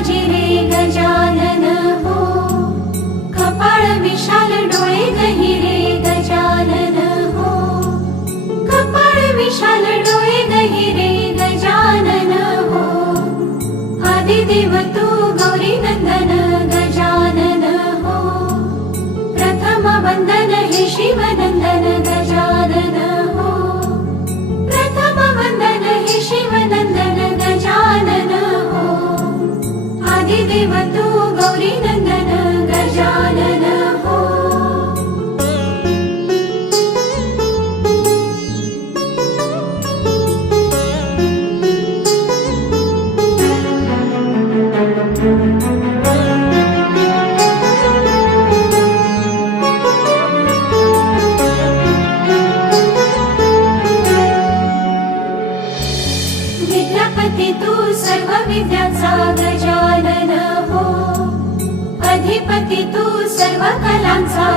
माझे रे गजानन हो, कपाळ विशाल डोळे गहिरे गजानन हो, कपाळ विशाल डोळे गहिरे गजानन हो, आदिदेव तू गौरी नंदन गजानन हो, प्रथम वंदन हे शिवनंदन गजानन हो, प्रथम वंदन हे शिवनंदन गजानन हो, आदिदेव तू गौरी नंदन गजानन हो। विद्यापती तू सर्व विद्यांचा गजानन हो, अधिपती तू सर्व कलांचा